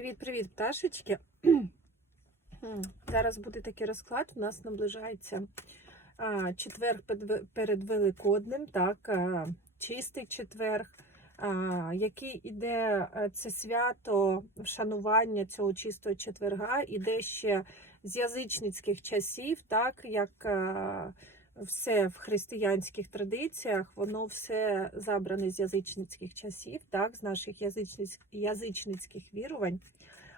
Привіт-привіт, пташечки. Зараз буде такий розклад. У нас наближається а, четверг перед Великоднем, так, а, чистий четверг, а, який іде це свято вшанування цього чистого четверга, іде ще з язичницьких часів, так, як а, все в християнських традиціях, воно все забране з язичницьких часів, так, з наших язичниць, язичницьких вірувань.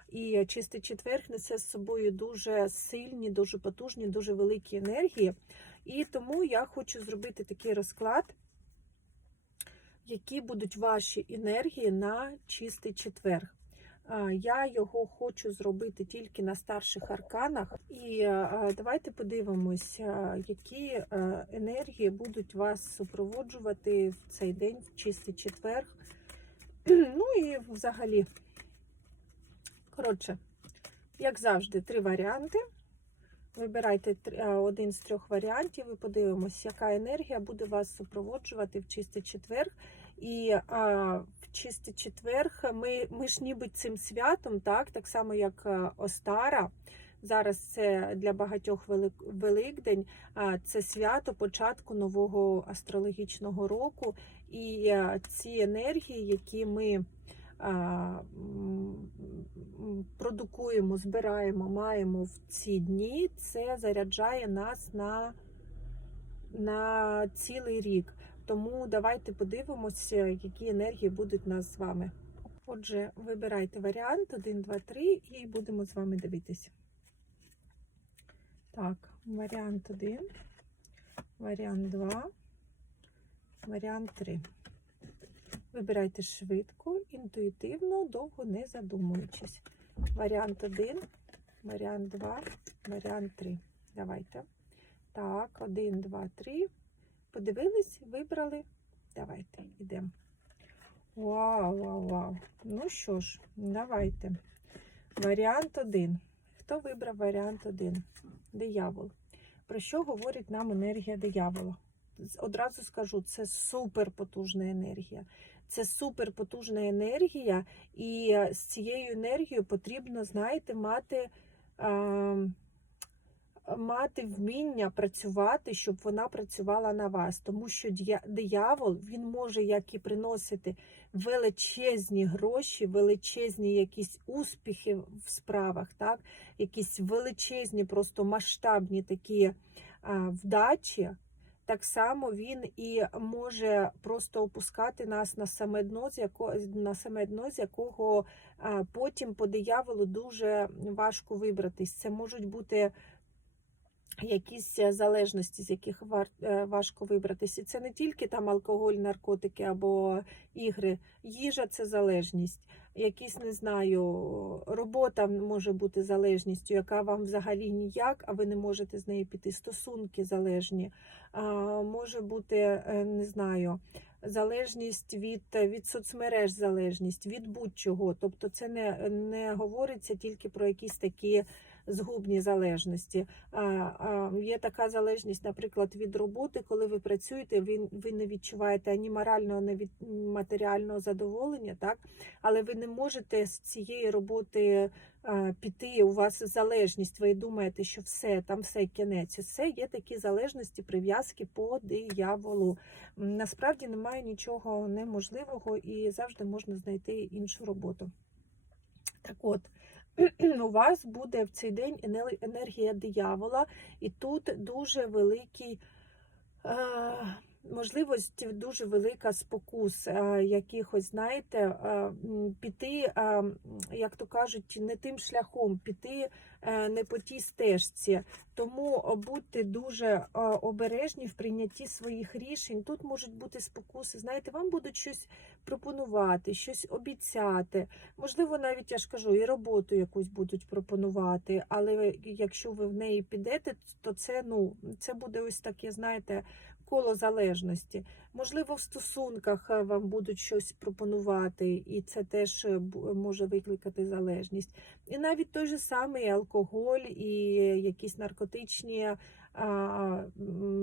І чистий четверг несе з собою дуже сильні, дуже потужні, дуже великі енергії. І тому я хочу зробити такий розклад, які будуть ваші енергії на чистий четверг. Я його хочу зробити тільки на старших арканах. І давайте подивимось, які енергії будуть вас супроводжувати в цей день, в чистий четверг. Ну і взагалі. Коротше, як завжди, три варіанти. Вибирайте один з трьох варіантів і подивимось, яка енергія буде вас супроводжувати в чистий четверг. І а, чистий четверг ми, ми ж ніби цим святом, так, так само як Остара. Зараз це для багатьох Велик, Великдень, це свято початку нового астрологічного року. І ці енергії, які ми м, продукуємо, збираємо, маємо в ці дні, це заряджає нас на, на цілий рік. Тому давайте подивимося, які енергії будуть у нас з вами. Отже, вибирайте варіант 1, 2, 3 і будемо з вами дивитися. Так, варіант 1, варіант 2, варіант 3. Вибирайте швидко, інтуїтивно, довго не задумуючись. Варіант 1, варіант 2, варіант 3. Давайте. Так, 1, 2, 3. Подивились, вибрали. Давайте, йдемо. Вау, вау, вау. Ну що ж, давайте. Варіант 1. Хто вибрав варіант 1? Диявол. Про що говорить нам енергія диявола? Одразу скажу, це супер потужна енергія. Це супер потужна енергія, і е, з цією енергією потрібно, знаєте, мати, а, мати вміння працювати, щоб вона працювала на вас. Тому що диявол він може як і приносити величезні гроші, величезні якісь успіхи в справах, так? якісь величезні, просто масштабні такі вдачі. Так само він і може просто опускати нас на саме дно, з якого на саме дно, з якого потім по дияволу дуже важко вибратись. Це можуть бути якісь е, залежності, з яких е, важко вибратися. Це не тільки там алкоголь, наркотики або ігри. Їжа це залежність. Якісь не знаю, робота може бути залежністю, яка вам взагалі ніяк, а ви не можете з неї піти. Стосунки залежні, а, може бути, е, не знаю, залежність від, від соцмереж, залежність від будь-чого. Тобто, це не, не говориться тільки про якісь такі згубні залежності. Є така залежність, наприклад, від роботи, коли ви працюєте, ви, не відчуваєте ані морального, ані матеріального задоволення, так? але ви не можете з цієї роботи піти. У вас залежність, ви думаєте, що все, там все кінець. Це є такі залежності, прив'язки по дияволу. Насправді немає нічого неможливого і завжди можна знайти іншу роботу. Так от, у вас буде в цей день енергія диявола, і тут дуже великий. Можливості дуже велика спокус, е, якихось, знаєте, е, піти, е, як то кажуть, не тим шляхом, піти е, не по тій стежці. Тому будьте дуже е, обережні в прийнятті своїх рішень. Тут можуть бути спокуси. Знаєте, вам будуть щось пропонувати, щось обіцяти. Можливо, навіть я ж кажу, і роботу якусь будуть пропонувати. Але якщо ви в неї підете, то це ну це буде ось таке, знаєте, коло залежності. Можливо, в стосунках е, вам будуть щось пропонувати, і це теж е, може викликати залежність. І навіть той же самий алкоголь і якісь наркотичні а,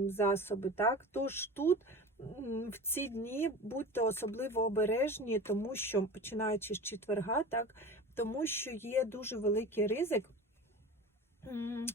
засоби. Так? Тож тут в ці дні будьте особливо обережні, тому що починаючи з четверга, так, тому що є дуже великий ризик е,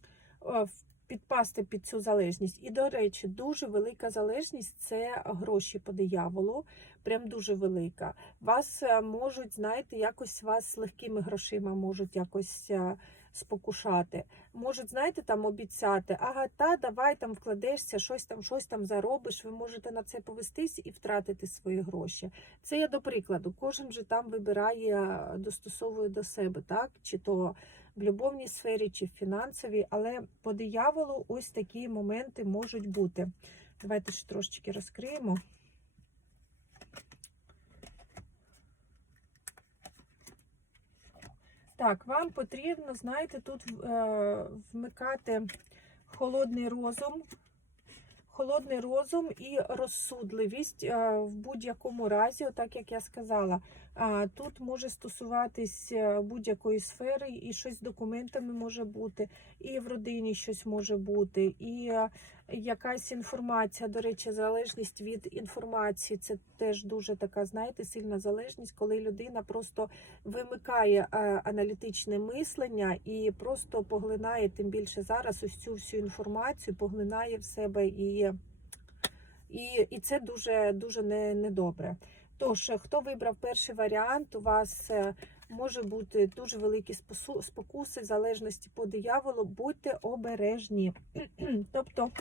в- підпасти під цю залежність. І, до речі, дуже велика залежність це гроші по дияволу. Прям дуже велика. Вас е, можуть, знаєте, якось вас легкими грошима можуть якось е, спокушати. Можуть, знаєте, там обіцяти, ага, та давай там вкладешся, щось там, щось там заробиш. Ви можете на це повестись і втратити свої гроші. Це я до прикладу. Кожен же там вибирає, е, достосовує до себе, так? Чи то в любовній сфері, чи в фінансовій, але по дияволу ось такі моменти можуть бути. Давайте ще трошечки розкриємо. Так, вам потрібно, знаєте, тут е, вмикати холодний розум, холодний розум і розсудливість е, в будь-якому разі, так як я сказала. Тут може стосуватись е, будь-якої сфери, і щось з документами може бути, і в родині щось може бути, і е, якась інформація. До речі, залежність від інформації це теж дуже така, знаєте, сильна залежність, коли людина просто вимикає е, аналітичне мислення і просто поглинає, тим більше зараз ось цю всю інформацію, поглинає в себе і. І, і це дуже дуже не, недобре. Тож, е, хто вибрав перший варіант, у вас е, може бути дуже великі спокуси в залежності по дияволу. Будьте обережні. тобто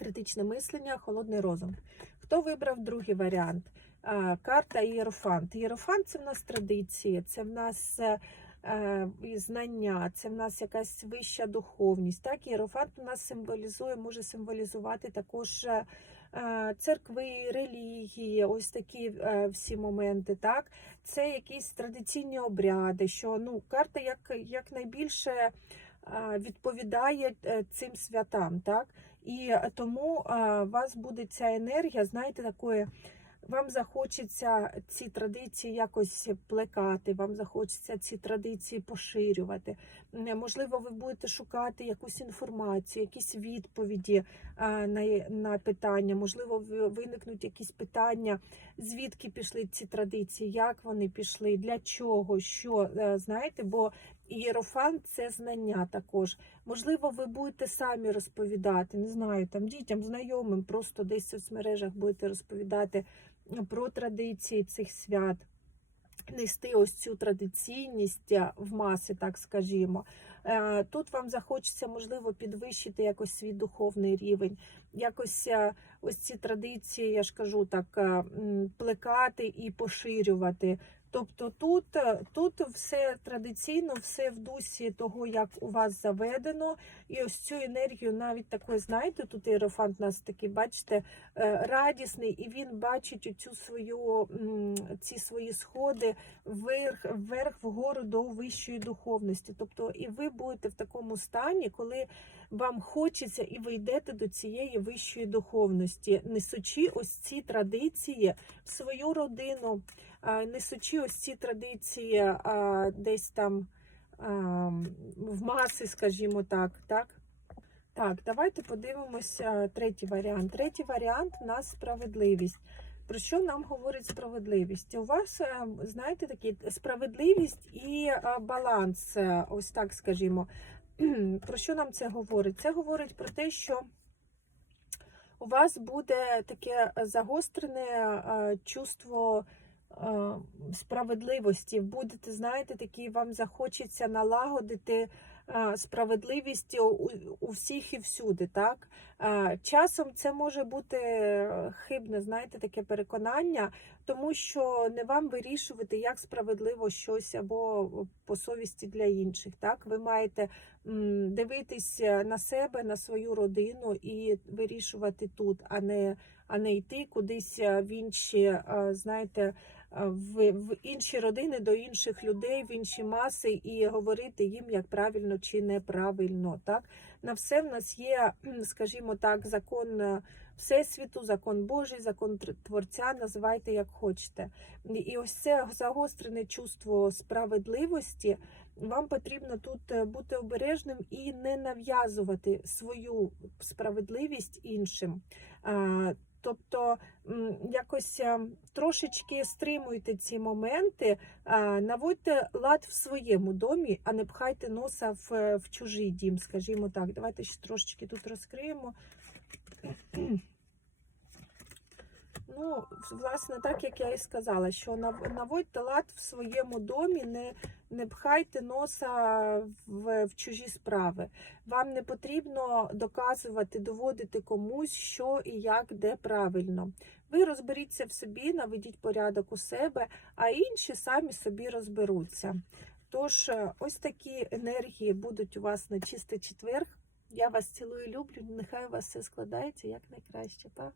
критичне мислення, холодний розум. Хто вибрав другий варіант? Карта Єрофант. Єрофант це в нас традиції, це в нас е, е, знання, це в нас якась вища духовність. Так, Єрофант у нас символізує, може символізувати також е, церкви, релігії, ось такі всі моменти. Так, це якісь традиційні обряди, що ну карта як, як найбільше відповідає цим святам, так. І е, тому у вас буде ця енергія, знаєте, такої. Вам захочеться ці традиції якось плекати, вам захочеться ці традиції поширювати. Можливо, ви будете шукати якусь інформацію, якісь відповіді на, на питання. Можливо, виникнуть якісь питання, звідки пішли ці традиції, як вони пішли, для чого, що е, знаєте, бо Єрофант це знання також. Можливо, ви будете самі розповідати, не знаю, там дітям, знайомим, просто десь в соцмережах будете розповідати про традиції цих свят, нести ось цю традиційність е, в маси, так скажімо. Е, Тут вам захочеться, можливо, підвищити якось свій духовний рівень, якось е, ось ці традиції, я ж кажу так, плекати і поширювати. Тобто тут, е, тут все традиційно, все в дусі того, як у вас заведено. І ось цю енергію, навіть такої, знаєте, тут іерофант нас такий, бачите, е, радісний, і він бачить оцю свою, ці свої сходи вверх, вверх вгору до вищої духовності. Тобто, і ви будете в такому стані, коли вам хочеться, і ви йдете до цієї вищої духовності, несучи ось ці традиції в свою родину, несучи ось ці традиції десь там в маси, скажімо так, так. Так, давайте подивимося третій варіант. Третій варіант у нас справедливість. Про що нам говорить справедливість? У вас, е, знаєте, такі справедливість і е, баланс, е, ось так скажімо. Про що нам це говорить? Це говорить про те, що у вас буде таке загострене чувство справедливості. Будете, знаєте, такі вам захочеться налагодити справедливість у, всіх і всюди. так? Часом це може бути е, хибне, знаєте, таке переконання, тому що не вам вирішувати, як справедливо щось або по совісті для інших. Так, ви маєте дивитись на себе, на свою родину і вирішувати тут, а не, а не йти кудись в інші, е, знаєте. е, В, в інші родини до інших людей, в інші маси, і говорити їм, як правильно чи неправильно. Так на все в нас є, скажімо так, закон е, Всесвіту, закон Божий, закон Творця, називайте як хочете. І ось це загострене чувство справедливості. Вам потрібно тут е, бути обережним і не нав'язувати свою справедливість іншим. Тобто якось е, трошечки стримуйте ці моменти, наводьте лад в своєму домі, а не пхайте носа в, в чужий дім, скажімо так. Давайте ще трошечки тут розкриємо. Ну, власне, так як я і сказала, що наводьте лад в своєму домі, не, не пхайте носа в, в чужі справи. Вам не потрібно доказувати, доводити комусь, що і як, де правильно. Ви розберіться в собі, наведіть порядок у себе, а інші самі собі розберуться. Тож, е, ось такі енергії будуть у вас на чистий четверг. Я вас цілую, люблю. Нехай у вас все складається як найкраще. Па!